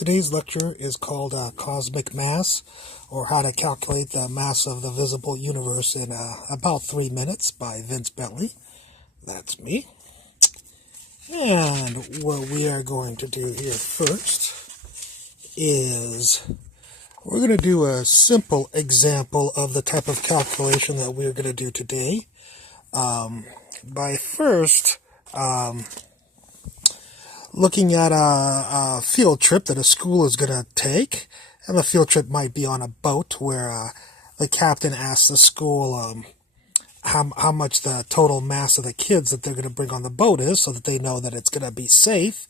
Today's lecture is called Cosmic Mass, or How to Calculate the Mass of the Visible Universe in about 3 minutes by Vince Bentley. That's me. And what we are going to do here first is we're going to do a simple example of the type of calculation that we're going to do today. By first looking at a field trip that a school is going to take, and the field trip might be on a boat where the captain asks the school how much the total mass of the kids that they're going to bring on the boat is, so that they know that it's going to be safe.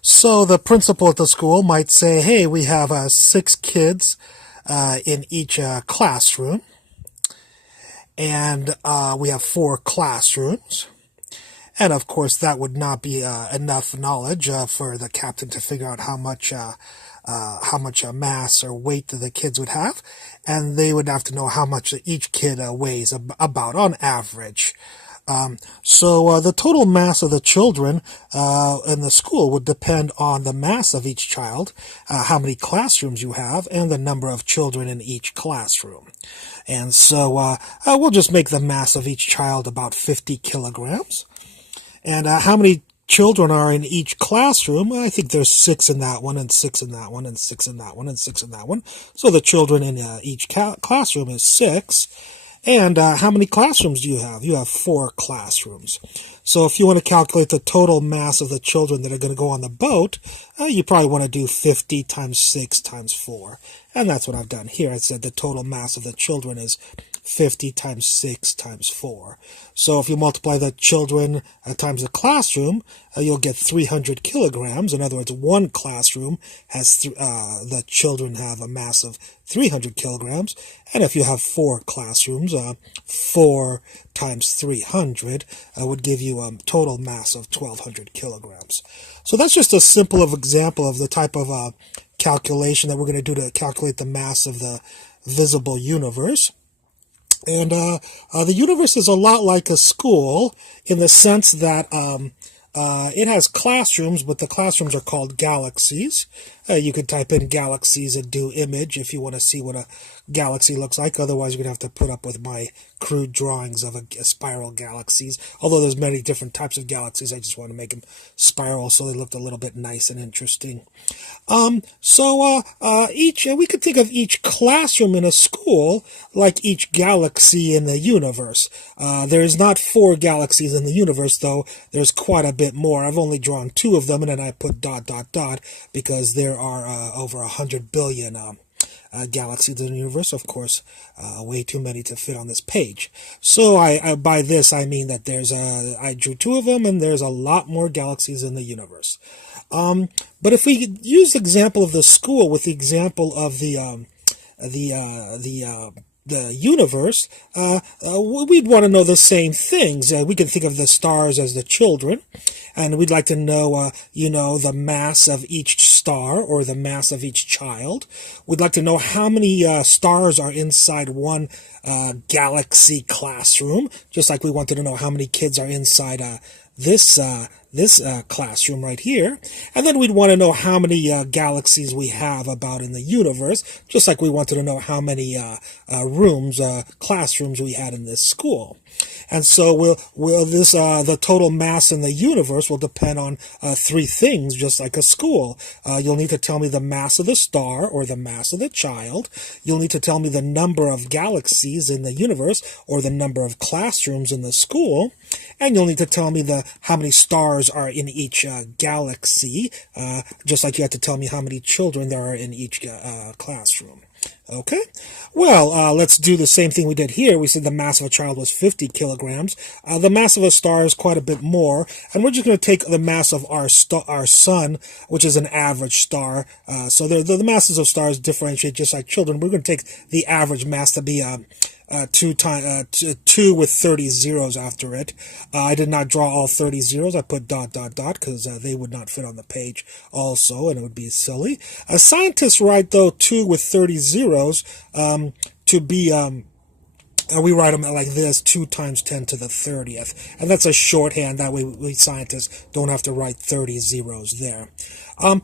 So the principal at the school might say, hey, we have 6 kids in each classroom, and we have 4 classrooms. And of course, that would not be enough knowledge for the captain to figure out how much mass or weight that the kids would have, and they would have to know how much each kid weighs about on average. So the total mass of the children in the school would depend on the mass of each child, how many classrooms you have, and the number of children in each classroom. And so we'll just make the mass of each child about 50 kilograms. And how many children are in each classroom? I think there's 6 in that one, and 6 in that one, and 6 in that one, and 6 in that one. So the children in each classroom is 6. And how many classrooms do you have? You have 4 classrooms. So if you want to calculate the total mass of the children that are going to go on the boat, you probably want to do 50 times 6 times 4. And that's what I've done here. I said the total mass of the children is 50 times 6 times 4. So if you multiply the children times the classroom, you'll get 300 kilograms. In other words, one classroom has the children have a mass of 300 kilograms. And if you have 4 classrooms, 4 times 300 would give you a total mass of 1,200 kilograms. So that's just a simple example of the type of calculation that we're going to do to calculate the mass of the visible universe. And the universe is a lot like a school in the sense that it has classrooms, but the classrooms are called galaxies. You could type in galaxies and do image if you want to see what a galaxy looks like. Otherwise, you're going to have to put up with my crude drawings of a spiral galaxies. Although there's many different types of galaxies, I just want to make them spiral so they looked a little bit nice and interesting. We could think of each classroom in a school like each galaxy in the universe. There's not 4 galaxies in the universe, though. There's quite a bit more. I've only drawn 2 of them, and then I put ... because there are over 100 billion galaxies in the universe. Of course, way too many to fit on this page. So by this I mean that I drew 2 of them, and there's a lot more galaxies in the universe. But if we use the example of the school with the example of the universe, we'd want to know the same things. We can think of the stars as the children, and we'd like to know, the mass of each star or the mass of each child. We'd like to know how many stars are inside one galaxy classroom, just like we wanted to know how many kids are inside this classroom right here. And then we'd want to know how many galaxies we have about in the universe, just like we wanted to know how many classrooms we had in this school. And so the total mass in the universe will depend on 3 things, just like a school. You'll need to tell me the mass of the star or the mass of the child. You'll need to tell me the number of galaxies in the universe or the number of classrooms in the school. And you'll need to tell me how many stars are in each galaxy, just like you have to tell me how many children there are in each classroom. Okay, well, let's do the same thing we did here. We said the mass of a child was 50 kilograms. The mass of a star is quite a bit more, and we're just going to take the mass of our sun, which is an average star. So the masses of stars differentiate just like children. We're going to take the average mass to be 2 with 30 zeros after it. I did not draw all 30 zeros. I put ... because they would not fit on the page also, and it would be silly. Scientists write, though, 2 with 30 zeros to be we write them like this, 2 times 10 to the 30th. And that's a shorthand. That way we scientists don't have to write 30 zeros there.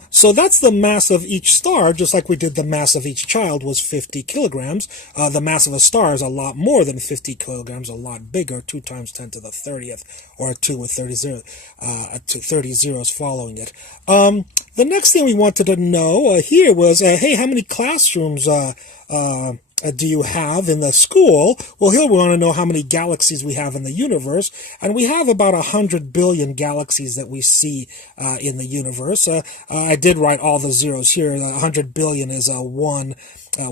So that's the mass of each star, just like we did the mass of each child was 50 kilograms. The mass of a star is a lot more than 50 kilograms, a lot bigger, 2 times 10 to the 30th, or 2 with 30 zeros following it. The next thing we wanted to know here was, hey, how many classrooms do you have in the school? Well, here we want to know how many galaxies we have in the universe, and we have about 100 billion galaxies that we see in the universe. I did write all the zeros here. 100 billion is a 1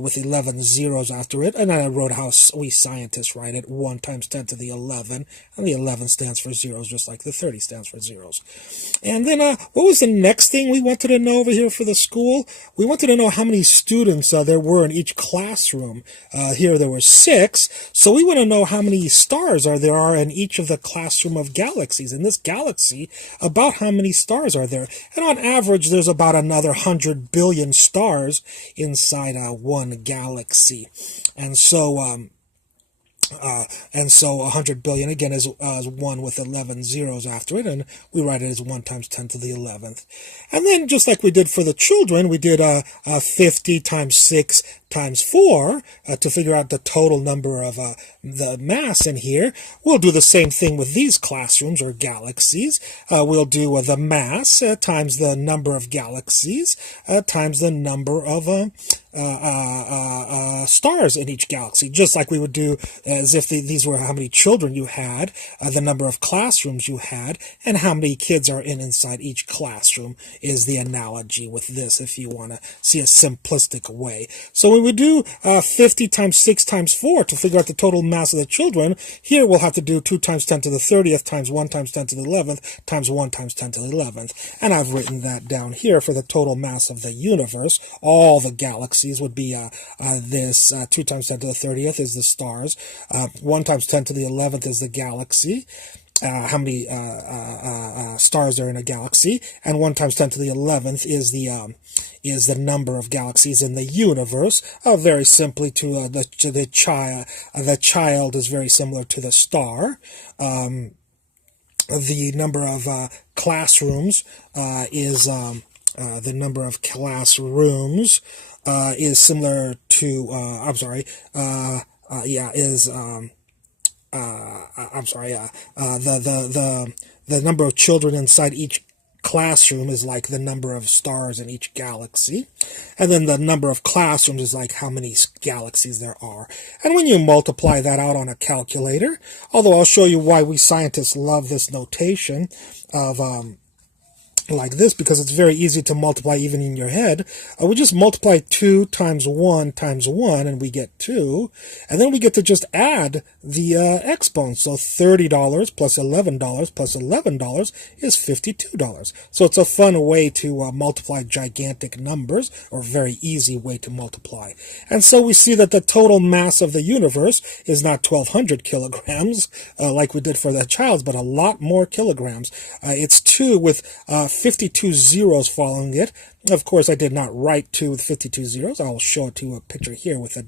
with 11 zeros after it, and then I wrote how we scientists write it, 1 times 10 to the 11, and the 11 stands for zeros, just like the 30 stands for zeros. And then what was the next thing we wanted to know over here for the school? We wanted to know how many students there were in each classroom. Here there were 6, so we want to know how many stars there are in each of the classroom of galaxies. In this galaxy, about how many stars are there? And on average, there's about another 100 billion stars inside one galaxy. And so 100 billion, again, is 1 with 11 zeros after it, and we write it as 1 times 10 to the 11th. And then, just like we did for the children, we did 50 times 6 times 4 to figure out the total number of the mass in here. We'll do the same thing with these classrooms or galaxies. We'll do the mass times the number of galaxies times the number of stars in each galaxy, just like we would do as if these were how many children you had, the number of classrooms you had, and how many kids are inside each classroom is the analogy with this, if you want to see a simplistic way. So when we do 50 times 6 times 4 to figure out the total mass of the children, here we'll have to do 2 times 10 to the 30th times 1 times 10 to the 11th times 1 times 10 to the 11th. And I've written that down here for the total mass of the universe. All the galaxies would be this 2 times 10 to the 30th is the stars. 1 times 10 to the 11th is the galaxy. How many stars are in a galaxy, and 1 times 10 to the 11th is the number of galaxies in the universe. Very simply, to the child is very similar to the star. The number of classrooms is the number of classrooms is similar to the number of children inside each classroom is like the number of stars in each galaxy. And then the number of classrooms is like how many galaxies there are. And when you multiply that out on a calculator, although I'll show you why we scientists love this notation of like this, because it's very easy to multiply even in your head. We just multiply 2 times 1 times 1 and we get 2, and then we get to just add the exponents. So $30 plus $11 plus $11 is $52. So it's a fun way to multiply gigantic numbers, or a very easy way to multiply. And so we see that the total mass of the universe is not 1,200 kilograms like we did for the child's, but a lot more kilograms. It's 2 with 52 zeros following it. Of course, I did not write 2 with 52 zeros. I'll show it to you a picture here with a ...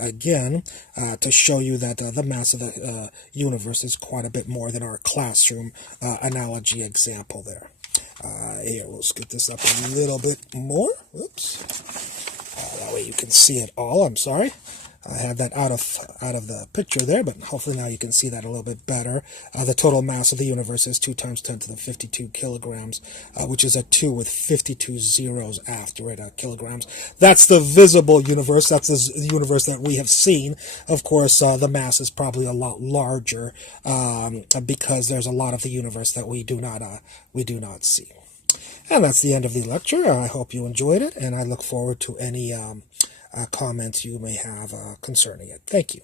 again, to show you that the mass of the universe is quite a bit more than our classroom analogy example there. Here, let's get this up a little bit more. Whoops. That way you can see it all. I'm sorry. I had that out of the picture there, but hopefully now you can see that a little bit better. The total mass of the universe is 2 times 10 to the 52 kilograms, which is a 2 with 52 zeros after it, kilograms. That's the visible universe. That's the universe that we have seen. Of course, the mass is probably a lot larger because there's a lot of the universe that we do not see. And that's the end of the lecture. I hope you enjoyed it, and I look forward to any comments you may have concerning it. Thank you.